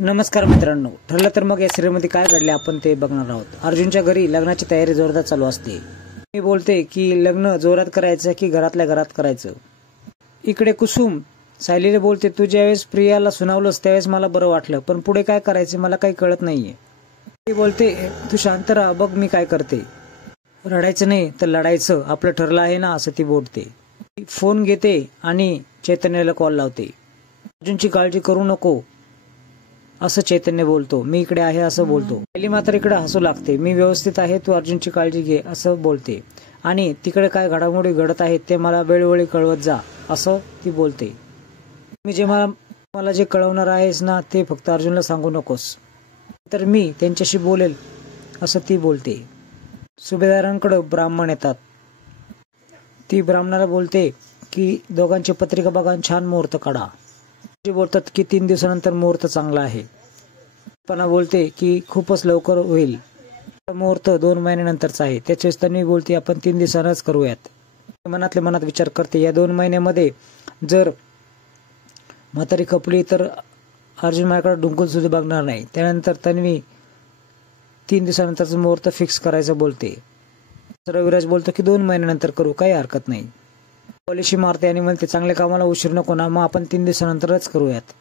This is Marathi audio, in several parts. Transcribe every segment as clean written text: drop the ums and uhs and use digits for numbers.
नमस्कार मित्रांनो, ठरलं तर मग या सिरियलमध्ये काय घडले आपण ते बघणार आहोत। अर्जुनच्या घरी लग्नाची तयारी जोरदार चालू असते। मी बोलते की लग्न जोरात करायचं की घरातल्या घरात करायचं। इकडे कुसुम सायलीला बोलते, तू ज्यावेळेस प्रियाला सुनावलंस त्यावेळेस मला बरं वाटलं, पण पुढे काय करायचं मला काही कळत नाहीये। ती बोलते, तू शांत राहा, बघ मी काय करते। रडायचं नाही तर लढायचं, आपलं ठरलं आहे ना, असं ती बोलते। फोन घेते आणि चैतन्याला कॉल लावते। अर्जुनची काळजी करू नको असं चैतन्य बोलतो। मी इकडे आहे असं बोलतो। सायली मात्र इकडे हसू लागते। मी व्यवस्थित आहे, तू अर्जुनची काळजी घे असं बोलते आणि तिकडे काय घडामोडी घडत आहेत ते मला वेळोवेळी कळवत जा असं ती बोलते। मी जे मला जे कळवणार आहेस ना ते फक्त अर्जुनला सांगू नकोस, तर मी त्यांच्याशी बोलेल असं ती बोलते। सुभेदारांकडे ब्राह्मण येतात। ती ब्राह्मणाला बोलते की दोघांची पत्रिका बघा, छान मुहूर्त काढा। ते बोलतात की 3 दिवसानंतर मुहूर्त चांगला आहे। पण बोलते की खूपच लवकर होईल, मुहूर्त 2 महिन्यानंतरचा आहे। त्याचेच तन्वी बोलते आपण 3 दिवसांनाच करूयात। मनातल्या मनात विचार करते, या 2 महिन्यामध्ये जर म्हातारी खपली तर अर्जुन माझ्याकडे डुंकून सुद्धा बघणार नाही। त्यानंतर तन्वी 3 दिवसानंतरचं मुहूर्त फिक्स करायचं बोलते। रविराज बोलतो की 2 महिन्यानंतर करू, काही हरकत नाही। पॉलिशी मारते आणि म्हणते, चांगल्या कामाला उशीर नको ना, मग आपण 3 दिवसानंतरच करूयात।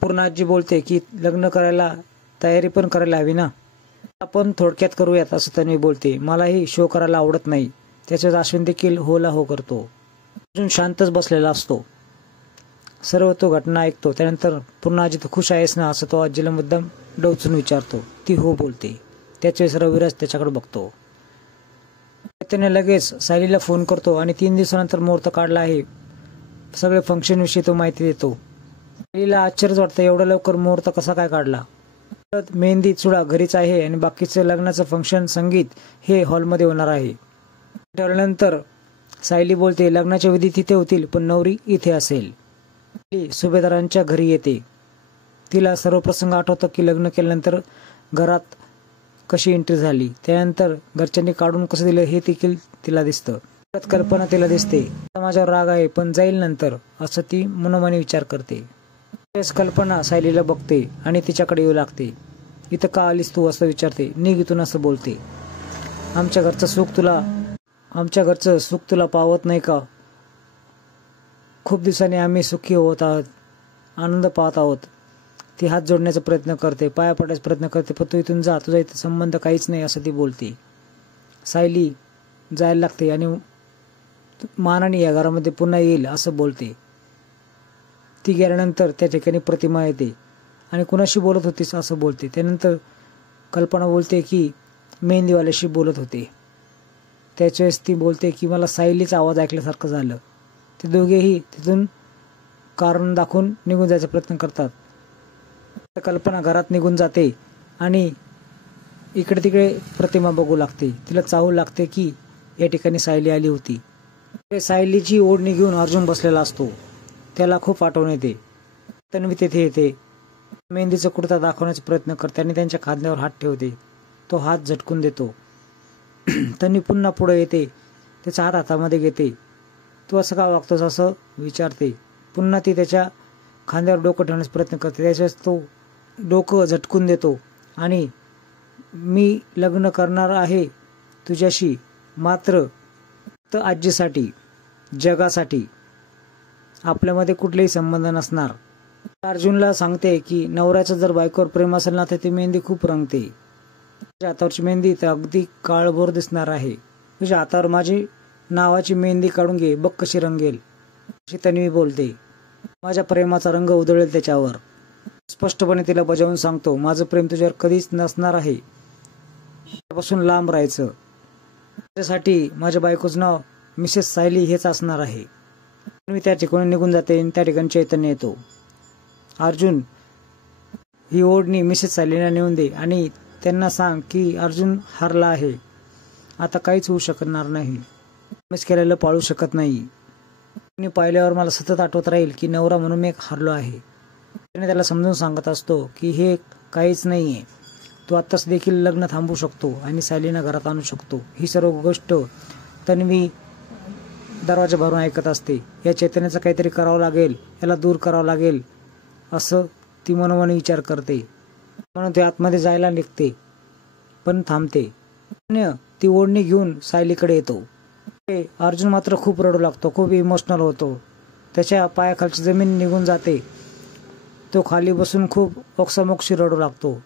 पूर्णाजी बोलते की लग्न करायला तयारी पण करायला हवी ना, आपण थोडक्यात करूयात असं तन्वी बोलते। मलाही शो करायला आवडत नाही। त्याच्यात अश्विन देखील होला हो करतो। अर्जुन शांतच बसलेला असतो, सर्व तो घटना ऐकतो। त्यानंतर पूर्णाजी तू खुश आहेस ना असं तो आजीला मुद्दाम डोचून विचारतो। ती हो बोलते। त्याचवेळेस रविराज त्याच्याकडे बघतो। चैतन्य लगेच सायलीला फोन करतो आणि 3 दिवसानंतर मुहूर्त काढला आहे, सगळे फंक्शन विषयी तो माहिती देतो। सायलीला आश्चर्यच वाटतं, एवढा लवकर मुहूर्त कसा काय काढला। मेहंदी चुडा घरीच आहे आणि बाकीचं लग्नाचं फंक्शन संगीत हे हॉलमध्ये होणार आहे। ठरल्यानंतर सायली बोलते, लग्नाच्या विधी तिथे होतील पण नवरी इथे असेल। सुभेदारांच्या घरी येते। तिला सर्व प्रसंग आठवतं की लग्न केल्यानंतर घरात कशी एंट्री झाली, त्यानंतर घरच्यांनी काढून कसं दिलं हे देखील तिला दिसतं। कल्पना तिला दिसते, माझ्यावर राग आहे पण जाईल नंतर असं ती मनोमनी विचार करते। कल्पना सायलीला बघते आणि तिच्याकडे येऊ लागते। इथं का आलीस तू असं विचारते। निघ इथून असं बोलते। आमच्या घरचं सुख तुला पावत नाही का? खूप दिवसांनी आम्ही सुखी होत आहोत, आनंद पाहत आहोत। ती हात जोडण्याचा प्रयत्न करते, पाया पडायचा प्रयत्न करते, पण तू इथून जा, तुझा इथं संबंध काहीच नाही असं ती बोलते। सायली जायला लागते आणि मानाने या घरामध्ये पुन्हा येईल असं बोलते। ती गेल्यानंतर त्या ठिकाणी प्रतिमा येते आणि कुणाशी बोलत होतीस असं बोलते। त्यानंतर कल्पना बोलते की मेहंदीवाल्याशी बोलत होते। त्याच्यावेळेस ती बोलते की मला सायलीचा आवाज ऐकल्यासारखं झालं। ते दोघेही तिथून कारण दाखवून निघून जायचा प्रयत्न करतात। कल्पना घरात निघून जाते आणि इकडे तिकडे प्रतिमा बघू लागते। तिला चाहू लागते की या ठिकाणी सायली आली होती। सायलीची ओढणी घेऊन अर्जुन बसलेला असतो, त्याला खूप आठवण येते। तन्वी तेथे येते, मेहंदीचा कुर्ता दाखवण्याचा प्रयत्न करते आणि त्यांच्या खांद्यावर हात ठेवते। तो हात झटकून देतो। तन्वी पुन्हा पुढे येते, त्याचा हात हातामध्ये घेते। तू असं का वागतोस असं विचारते। पुन्हा ती त्याच्या खांद्यावर डोकं ठेवण्याचा प्रयत्न करते। त्याच्यावेळेस तो डोकं झटकून देतो आणि मी लग्न करणार आहे तुझ्याशी, मात्र आजीसाठी, जगासाठी, आपल्यामध्ये कुठलेही संबंध नसणार। अर्जुनला सांगते की नवऱ्याचं जर बायकोवर प्रेम असेल ना तर ती मेहंदी खूप रंगते। तुझ्या हातावरची मेहंदी तर अगदी काळभोर दिसणार आहे। तुझ्या हातावर माझी नावाची मेहंदी काढून घे, बघ कशी रंगेल अशी तन्वी बोलते। माझ्या प्रेमाचा रंग उधळेल त्याच्यावर। स्पष्टपणे तिला बजावून सांगतो, माझं प्रेम तुझ्यावर कधीच नसणार आहे, त्यापासून लांब राहायचं। त्यासाठी माझ्या बायकोचं नाव मिसेस सायली हेच असणार आहे। मी त्या ठिकाणी निघून जाते आणि त्या ठिकाणी चैतन्य येतो। अर्जुन, ही ओढणी मिसेस सायलीला नेऊन दे आणि त्यांना सांग की अर्जुन हारला आहे, आता काहीच होऊ शकणार नाही, मिस केलेलं पाळू शकत नाही। मी पाहिल्यावर मला सतत आठवत राहील की नवरा म्हणून मी हारलो आहे। त्याला समजून सांगत असतो की हे काहीच नाहीये, तू आत्ताच देखील लग्न थांबवू शकतो आणि सायलीला घरात आणू शकतो। ही सर्व गोष्ट तन्वी दरवाजा भरून ऐकत असते। या चैतन्याचं काहीतरी करावं लागेल, याला दूर करावं लागेल असं ती मनोमनी विचार करते, म्हणून ती आतमध्ये जायला निघते, पण थांबते. ती ओढणी घेऊन सायलीकडे येतो. अर्जुन मात्र खूप रडू लागतो, खूप इमोशनल होतो. त्याच्या पायाखालची जमीन निघून जाते. तो खाली बसून खूप ओक्सामोक्शी रडू लागतो.